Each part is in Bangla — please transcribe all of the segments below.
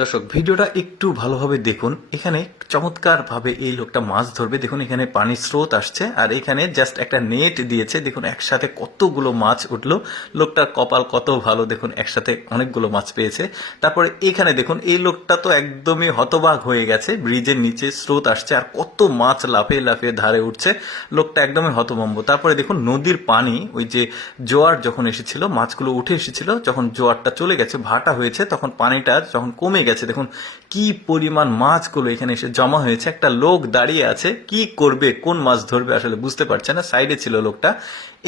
দর্শক ভিডিওটা একটু ভালোভাবে দেখুন। এখানে চমৎকার ভাবে এই লোকটা মাছ ধরবে। দেখুন এখানে পানির স্রোত আসছে আর এখানে জাস্ট একটা নেট দিয়েছে। দেখুন একসাথে কতগুলো মাছ উঠলো। লোকটার কপাল কত ভালো, দেখুন একসাথে অনেকগুলো মাছ পেয়েছে। তারপরে এখানে দেখুন এই লোকটা তো একদমই হতবাক হয়ে গেছে। ব্রিজের নিচে স্রোত আসছে আর কত মাছ লাফিয়ে লাফিয়ে ধারে উঠছে। লোকটা একদমই হতভম্ব। তারপরে দেখুন নদীর পানি, ওই যে জোয়ার যখন এসেছিল, মাছগুলো উঠে এসেছিল, যখন জোয়ারটা চলে গেছে, ভাটা হয়েছে, তখন পানিটা যখন কমে গেছে, দেখুন কি পরিমাণ মাছগুলো এখানে এসে জমা হয়েছে। একটা লোক দাঁড়িয়ে আছে, কি করবে, কোন মাছ ধরবে আসলে বুঝতে পারছে না। সাইডে ছিল লোকটা।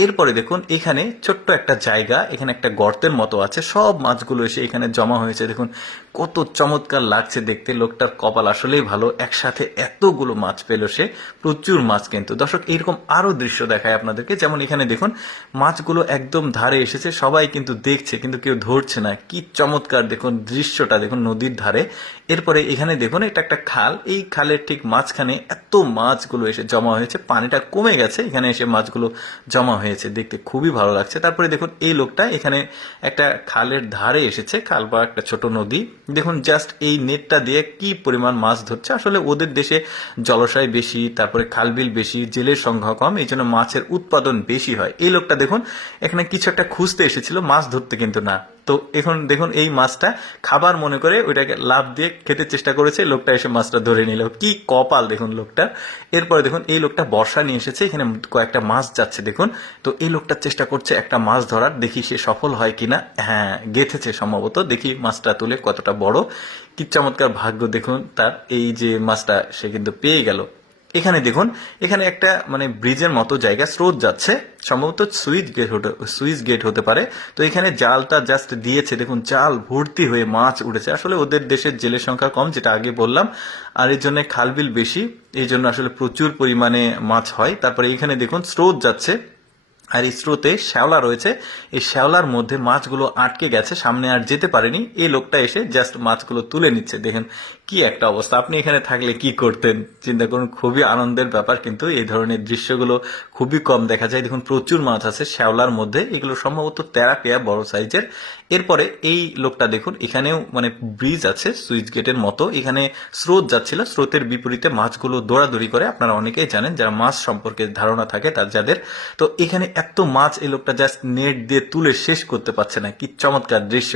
এরপরে দেখুন এখানে ছোট্ট একটা জায়গা, এখানে একটা গর্তের মতো আছে, সব মাছগুলো এসে এখানে জমা হয়েছে। দেখুন কত চমৎকার লাগছে দেখতে। লোকটার কপাল আসলেই ভালো, একসাথে এতগুলো মাছ পেল সে, প্রচুর মাছ। কিন্তু দর্শক এইরকম আরো দৃশ্য দেখায় আপনাদেরকে। যেমন এখানে দেখুন মাছগুলো একদম ধারে এসেছে, সবাই কিন্তু দেখছে কিন্তু কেউ ধরছে না। কি চমৎকার দেখুন দৃশ্যটা, দেখুন নদীর ধারে। এরপরে এখানে দেখুন এটা একটা খাল, এই খালের ঠিক মাঝখানে এত মাছগুলো এসে জমা হয়েছে। পানিটা কমে গেছে, এখানে এসে মাছগুলো জমা হয়েছে, দেখতে খুবই ভালো লাগছে। তারপরে দেখুন এই লোকটা এখানে একটা খালের ধারে এসেছে, খাল বা একটা ছোট নদী। দেখুন জাস্ট এই নেটটা দিয়ে কি পরিমাণ মাছ ধরছে। আসলে ওদের দেশে জলাশয় বেশি, তারপরে খালবিল বেশি, জেলের সংখ্যা কম, এই জন্য মাছের উৎপাদন বেশি হয়। এই লোকটা দেখুন এখানে কিছু একটা খুঁজতে এসেছিল, মাছ ধরতে কিন্তু না। তো এখন দেখুন এই মাছটা খাবার মনে করে ওইটাকে লাফ দিয়ে খেতে চেষ্টা করেছে, লোকটা এসে মাছটা ধরে নিল। কি কপাল দেখুন লোকটা। এরপরে দেখুন এই লোকটা বর্ষা নিয়ে এসেছে, এখানে কয়েকটা মাছ যাচ্ছে দেখুন। তো এই লোকটা চেষ্টা করছে একটা মাছ ধরার, দেখি সে সফল হয় কিনা। হ্যাঁ, গেঁথেছে সম্ভবত। দেখি মাছটা তুলে কতটা বড়। কি চমৎকার ভাগ্য দেখুন তার, এই যে মাছটা সে কিন্তু পেয়ে গেল। এখানে দেখুন এখানে একটা মানে ব্রিজের মতো জায়গা, স্রোত যাচ্ছে, সম্ভবত সুইচ গেট হতে পারে। তো এখানে জালটা জাস্ট দিয়েছে, দেখুন জাল ভর্তি হয়ে মাছ উঠেছে। আসলে ওদের দেশের জেলের সংখ্যা কম, যেটা আগে বললাম, আর এর জন্য খালবিল বেশি, এই জন্য আসলে প্রচুর পরিমাণে মাছ হয়। তারপরে এখানে দেখুন স্রোত যাচ্ছে আর এই স্রোতে শ্যাওলা রয়েছে, এই শ্যাওলার মধ্যে মাছগুলো আটকে গেছে, সামনে আর যেতে পারেনি। এই লোকটা এসে জাস্ট মাছগুলো তুলে নিচ্ছে। দেখেন কি একটা অবস্থা। আপনি এখানে থাকলে কি করতেন চিন্তা করুন। খুবই আনন্দের ব্যাপার, কিন্তু এই ধরনের দৃশ্যগুলো খুবই কম দেখা যায়। দেখুন প্রচুর মাছ আছে শ্যাওলার মধ্যে, এগুলো সম্ভবত তেলাপিয়া, বড় সাইজের। এরপরে এই লোকটা দেখুন এখানেও মানে ব্রিজ আছে সুইচ গেটের মতো, এখানে স্রোত যাচ্ছিল, স্রোতের বিপরীতে মাছগুলো দৌড়াদৌড়ি করে। আপনারা অনেকেই জানেন যারা মাছ সম্পর্কে ধারণা থাকে তার যাদের। তো এখানে এত মাছ এই লোকটা জাস্ট নেট দিয়ে তুলে শেষ করতে পারছে না। কি চমৎকার দৃশ্য।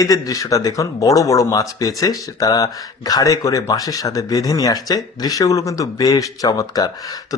এদের দৃশ্যটা দেখুন, বড় বড় মাছ পেয়েছে, তারা ঘাড়ে করে বাঁশের সাথে বেঁধে নিয়ে আসছে। দৃশ্যগুলো কিন্তু বেশ চমৎকার। তো